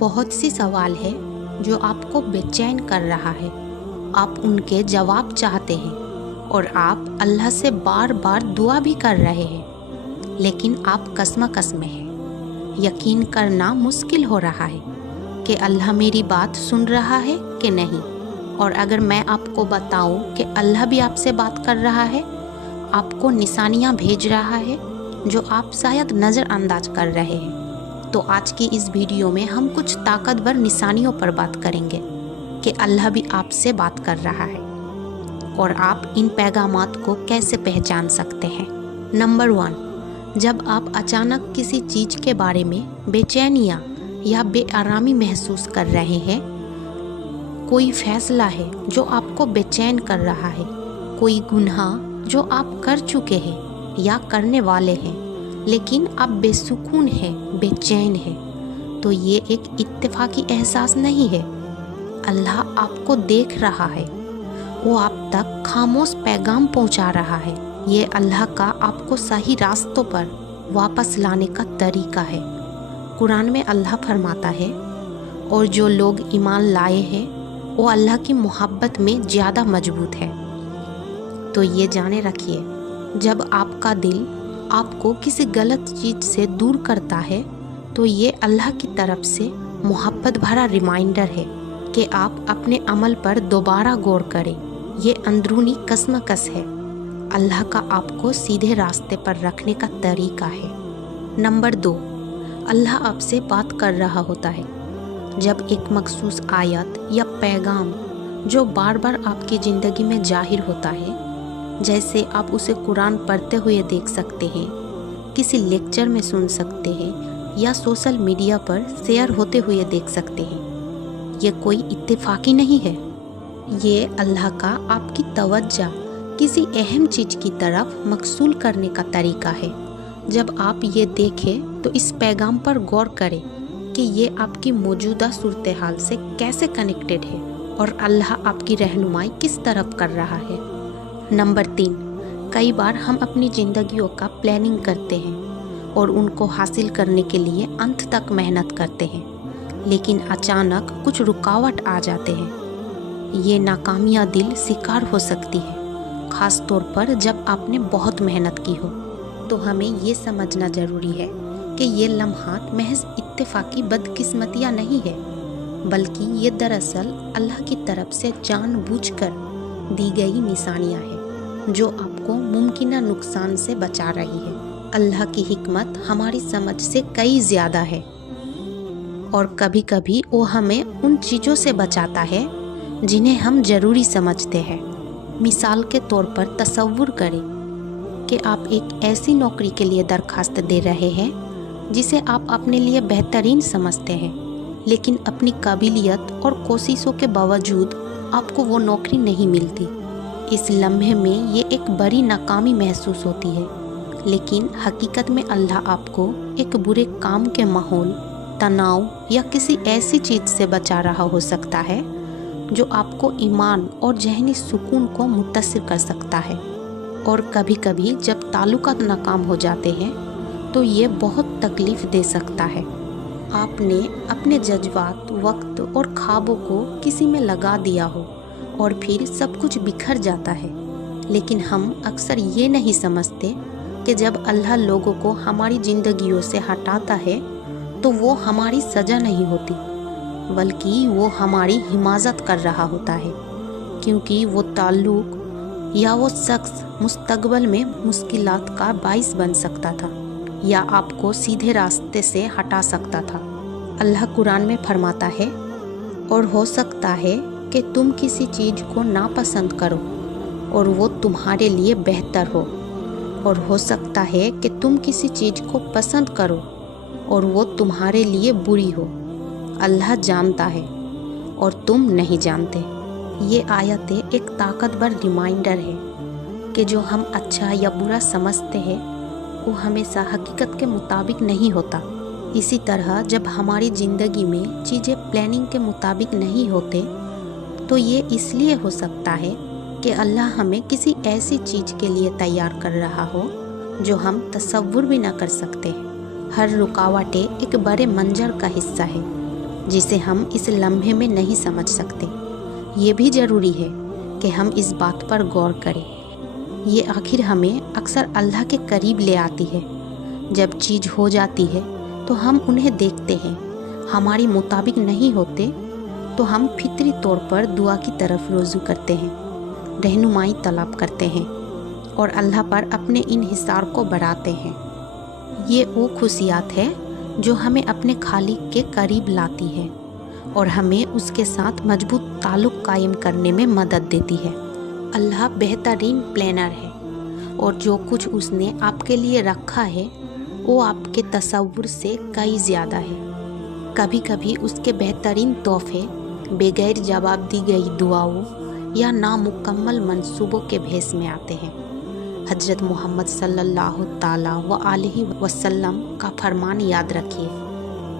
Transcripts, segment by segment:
بہت سی سوال ہے جو آپ کو بے چین کر رہا ہے۔ آپ ان کے جواب چاہتے ہیں اور آپ اللہ سے بار بار دعا بھی کر رہے ہیں، لیکن آپ کشمکش میں ہیں۔ یقین کرنا مشکل ہو رہا ہے کہ اللہ میری بات سن رہا ہے کہ نہیں۔ اور اگر میں آپ کو بتاؤں کہ اللہ بھی آپ سے بات کر رہا ہے، آپ کو نشانیاں بھیج رہا ہے جو آپ شاید نظر انداز کر رہے ہیں، تو آج کی اس ویڈیو میں ہم کچھ طاقتور نشانیوں پر بات کریں گے کہ اللہ بھی آپ سے بات کر رہا ہے اور آپ ان پیغامات کو کیسے پہچان سکتے ہیں۔ نمبر 1، جب آپ اچانک کسی چیز کے بارے میں بے چینیاں یا بے آرامی محسوس کر رہے ہیں۔ کوئی فیصلہ ہے جو آپ کو بے چین کر رہا ہے، کوئی گناہ جو آپ کر چکے ہیں یا کرنے والے ہیں، لیکن آپ بے سکون ہیں، بے چین ہیں، تو یہ ایک اتفاقی احساس نہیں ہے۔ اللہ آپ کو دیکھ رہا ہے، وہ آپ تک خاموش پیغام پہنچا رہا ہے۔ یہ اللہ کا آپ کو صحیح راستوں پر واپس لانے کا طریقہ ہے۔ قرآن میں اللہ فرماتا ہے، اور جو لوگ ایمان لائے ہیں وہ اللہ کی محبت میں زیادہ مضبوط ہے۔ تو یہ جانے رکھیے، جب آپ کا دل آپ کو کسی غلط چیز سے دور کرتا ہے تو یہ اللہ کی طرف سے محبت بھرا ریمائنڈر ہے کہ آپ اپنے عمل پر دوبارہ غور کریں۔ یہ اندرونی کشمکش ہے، اللہ کا آپ کو سیدھے راستے پر رکھنے کا طریقہ ہے۔ نمبر 2، اللہ آپ سے بات کر رہا ہوتا ہے۔ جب ایک مخصوص آیت یا پیغام جو بار بار آپ کی زندگی میں ظاہر ہوتا ہے، جیسے آپ اسے قرآن پڑھتے ہوئے دیکھ سکتے ہیں، کسی لیکچر میں سن سکتے ہیں یا سوشل میڈیا پر شیئر ہوتے ہوئے دیکھ سکتے ہیں، یہ کوئی اتفاقی نہیں ہے۔ یہ اللہ کا آپ کی توجہ کسی اہم چیز کی طرف مبذول کرنے کا طریقہ ہے۔ جب آپ یہ دیکھیں تو اس پیغام پر غور کریں کہ یہ آپ کی موجودہ صورتحال سے کیسے کنیکٹڈ ہے اور اللہ آپ کی رہنمائی کس طرف کر رہا ہے۔ نمبر 3، کئی بار ہم اپنی زندگیوں کا پلاننگ کرتے ہیں اور ان کو حاصل کرنے کے لیے انت تک محنت کرتے ہیں، لیکن اچانک کچھ رکاوٹ آ جاتے ہیں۔ یہ ناکامیاں دل شکار ہو سکتی ہے، خاص طور پر جب آپ نے بہت محنت کی ہو۔ تو ہمیں یہ سمجھنا ضروری ہے کہ یہ لمحات محض اتفاقی بدقسمتیاں نہیں ہے، بلکہ یہ دراصل اللہ کی طرف سے جان بوجھ کر دی گئی نشانیاں ہیں جو آپ کو ممکنہ نقصان سے بچا رہی ہے۔ اللہ کی حکمت ہماری سمجھ سے کئی زیادہ ہے، اور کبھی کبھی وہ ہمیں ان چیزوں سے بچاتا ہے جنہیں ہم ضروری سمجھتے ہیں۔ مثال کے طور پر تصور کریں کہ آپ ایک ایسی نوکری کے لیے درخواست دے رہے ہیں جسے آپ اپنے لیے بہترین سمجھتے ہیں، لیکن اپنی قابلیت اور کوششوں کے باوجود آپ کو وہ نوکری نہیں ملتی۔ اس لمحے میں یہ ایک بڑی ناکامی محسوس ہوتی ہے، لیکن حقیقت میں اللہ آپ کو ایک برے کام کے ماحول، تناؤ یا کسی ایسی چیز سے بچا رہا ہو سکتا ہے جو آپ کو ایمان اور ذہنی سکون کو متاثر کر سکتا ہے۔ اور کبھی کبھی جب تعلقات ناکام ہو جاتے ہیں تو یہ بہت تکلیف دے سکتا ہے۔ آپ نے اپنے جذبات، وقت اور خوابوں کو کسی میں لگا دیا ہو اور پھر سب کچھ بکھر جاتا ہے، لیکن ہم اکثر یہ نہیں سمجھتے کہ جب اللہ لوگوں کو ہماری زندگیوں سے ہٹاتا ہے تو وہ ہماری سزا نہیں ہوتی، بلکہ وہ ہماری حفاظت کر رہا ہوتا ہے، کیونکہ وہ تعلق یا وہ شخص مستقبل میں مشکلات کا باعث بن سکتا تھا یا آپ کو سیدھے راستے سے ہٹا سکتا تھا۔ اللہ قرآن میں فرماتا ہے، اور ہو سکتا ہے کہ تم کسی چیز کو ناپسند کرو اور وہ تمہارے لیے بہتر ہو، اور ہو سکتا ہے کہ تم کسی چیز کو پسند کرو اور وہ تمہارے لیے بری ہو۔ اللہ جانتا ہے اور تم نہیں جانتے۔ یہ آیتیں ایک طاقتور ریمائنڈر ہے کہ جو ہم اچھا یا برا سمجھتے ہیں وہ ہمیشہ حقیقت کے مطابق نہیں ہوتا۔ اسی طرح جب ہماری زندگی میں چیزیں پلاننگ کے مطابق نہیں ہوتے تو یہ اس لیے ہو سکتا ہے کہ اللہ ہمیں کسی ایسی چیز کے لیے تیار کر رہا ہو جو ہم تصور بھی نہ کر سکتے۔ ہر رکاوٹ ایک بڑے منظر کا حصہ ہے، جسے ہم اس لمحے میں نہیں سمجھ سکتے۔ یہ بھی ضروری ہے کہ ہم اس بات پر غور کریں۔ یہ آخر ہمیں اکثر اللہ کے قریب لے آتی ہے۔ جب چیز ہو جاتی ہے تو ہم انہیں دیکھتے ہیں، ہماری مطابق نہیں ہوتے تو ہم فطری طور پر دعا کی طرف رجوع کرتے ہیں، رہنمائی طلب کرتے ہیں اور اللہ پر اپنے انحصار کو بڑھاتے ہیں۔ یہ وہ خصوصیات ہے جو ہمیں اپنے خالق کے قریب لاتی ہے اور ہمیں اس کے ساتھ مضبوط تعلق قائم کرنے میں مدد دیتی ہے۔ اللہ بہترین پلانر ہے اور جو کچھ اس نے آپ کے لیے رکھا ہے وہ آپ کے تصور سے کئی زیادہ ہے۔ کبھی کبھی اس کے بہترین تحفے بغیر جواب دی گئی دعاؤں یا نامکمل منصوبوں کے بھیس میں آتے ہیں۔ حضرت محمد صلی اللہ تعالیٰ وآلہ وسلم کا فرمان یاد رکھیے،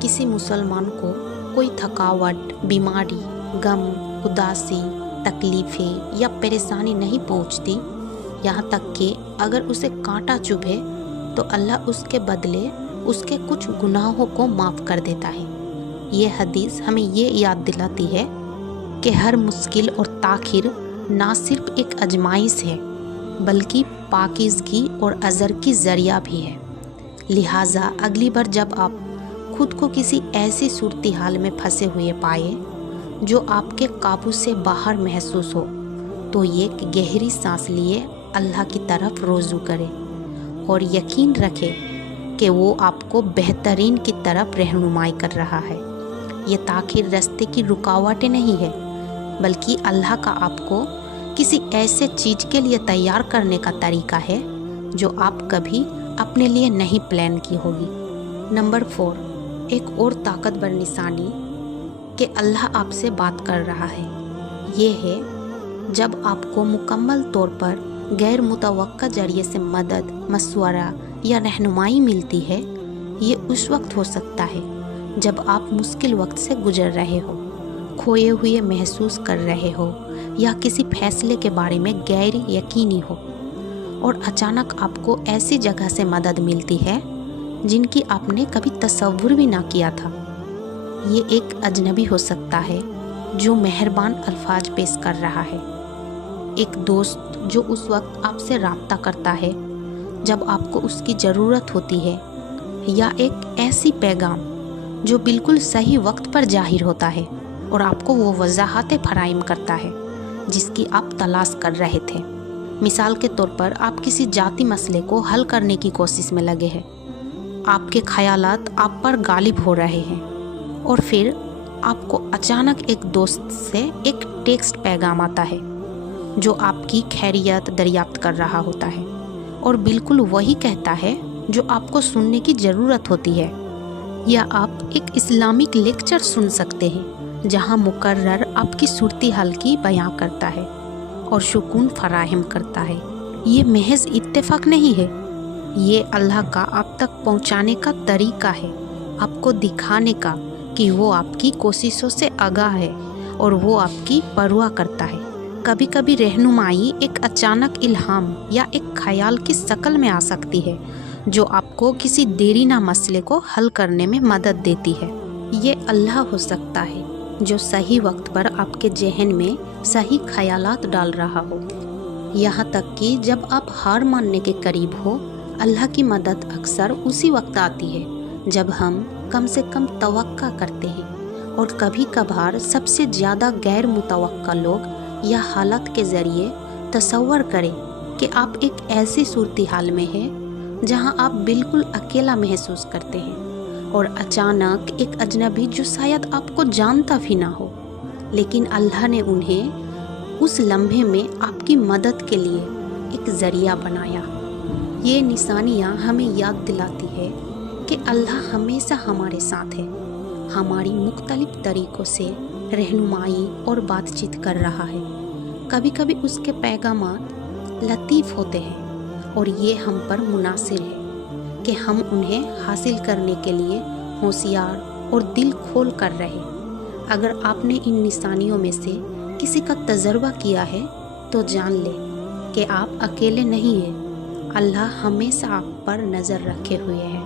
کسی مسلمان کو کوئی تھکاوٹ، بیماری، غم، اداسی، تکلیفیں یا پریشانی نہیں پہنچتی، یہاں تک کہ اگر اسے کانٹا چبھے تو اللہ اس کے بدلے اس کے کچھ گناہوں کو معاف کر دیتا ہے۔ یہ حدیث ہمیں یہ یاد دلاتی ہے کہ ہر مشکل اور تاخیر نہ صرف ایک آزمائش ہے بلکہ پاکیزگی اور اجر کی ذریعہ بھی ہے۔ لہٰذا اگلی بار جب آپ خود کو کسی ایسی صورتحال میں پھنسے ہوئے پائے جو آپ کے قابو سے باہر محسوس ہو تو ایک گہری سانس لیے اللہ کی طرف رجوع کرے اور یقین رکھے کہ وہ آپ کو بہترین کی طرف رہنمائی کر رہا ہے۔ یہ تاخیر راستے کی رکاوٹیں نہیں ہے بلکہ اللہ کا آپ کو کسی ایسے چیز کے لیے تیار کرنے کا طریقہ ہے جو آپ کبھی اپنے لیے نہیں پلان کی ہوگی۔ نمبر 4، ایک اور طاقتور نشانی کہ اللہ آپ سے بات کر رہا ہے یہ ہے جب آپ کو مکمل طور پر غیر متوقع ذریعے سے مدد، مشورہ یا رہنمائی ملتی ہے۔ یہ اس وقت ہو سکتا ہے جب آپ مشکل وقت سے گزر رہے ہو، کھوئے ہوئے محسوس کر رہے ہو یا کسی فیصلے کے بارے میں غیر یقینی ہو، اور اچانک آپ کو ایسی جگہ سے مدد ملتی ہے جن کی آپ نے کبھی تصور بھی نہ کیا تھا۔ یہ ایک اجنبی ہو سکتا ہے جو مہربان الفاظ پیش کر رہا ہے، ایک دوست جو اس وقت آپ سے رابطہ کرتا ہے جب آپ کو اس کی ضرورت ہوتی ہے، یا ایک ایسی پیغام جو بالکل صحیح وقت پر ظاہر ہوتا ہے اور آپ کو وہ وضاحتیں فراہم کرتا ہے جس کی آپ تلاش کر رہے تھے۔ مثال کے طور پر آپ کسی ذاتی مسئلے کو حل کرنے کی کوشش میں لگے ہیں، آپ کے خیالات آپ پر غالب ہو رہے ہیں اور پھر آپ کو اچانک ایک دوست سے ایک ٹیکسٹ پیغام آتا ہے جو آپ کی خیریت دریافت کر رہا ہوتا ہے اور بالکل وہی کہتا ہے جو آپ کو سننے کی ضرورت ہوتی ہے۔ یا آپ ایک اسلامک لیکچر سن سکتے ہیں جہاں مقرر آپ کی صورتحال کی بیان کرتا ہے اور سکون فراہم کرتا ہے۔ یہ محض اتفاق نہیں ہے، یہ اللہ کا آپ تک پہنچانے کا طریقہ ہے، آپ کو دکھانے کا کہ وہ آپ کی کوششوں سے آگاہ ہے اور وہ آپ کی پرواہ کرتا ہے۔ کبھی کبھی رہنمائی ایک اچانک الہام یا ایک خیال کی شکل میں آ سکتی ہے جو آپ کو کسی دیرینہ مسئلے کو حل کرنے میں مدد دیتی ہے۔ یہ اللہ ہو سکتا ہے جو صحیح وقت پر آپ کے ذہن میں صحیح خیالات ڈال رہا ہو۔ یہاں تک کہ جب آپ ہار ماننے کے قریب ہو، اللہ کی مدد اکثر اسی وقت آتی ہے جب ہم کم سے کم توقع کرتے ہیں، اور کبھی کبھار سب سے زیادہ غیر متوقع لوگ یا حالات کے ذریعے۔ تصور کریں کہ آپ ایک ایسی صورتحال میں ہیں جہاں آپ بالکل اکیلا محسوس کرتے ہیں اور اچانک ایک اجنبی جو شاید آپ کو جانتا بھی نہ ہو، لیکن اللہ نے انہیں اس لمحے میں آپ کی مدد کے لیے ایک ذریعہ بنایا۔ یہ نشانیاں ہمیں یاد دلاتی ہے کہ اللہ ہمیشہ ہمارے ساتھ ہے، ہماری مختلف طریقوں سے رہنمائی اور بات چیت کر رہا ہے۔ کبھی کبھی اس کے پیغامات لطیف ہوتے ہیں اور یہ ہم پر منحصر ہے کہ ہم انہیں حاصل کرنے کے لیے ہوشیار اور دل کھول کر رہے۔ اگر آپ نے ان نشانیوں میں سے کسی کا تجربہ کیا ہے تو جان لیں کہ آپ اکیلے نہیں ہیں، اللہ ہمیشہ آپ پر نظر رکھے ہوئے ہے۔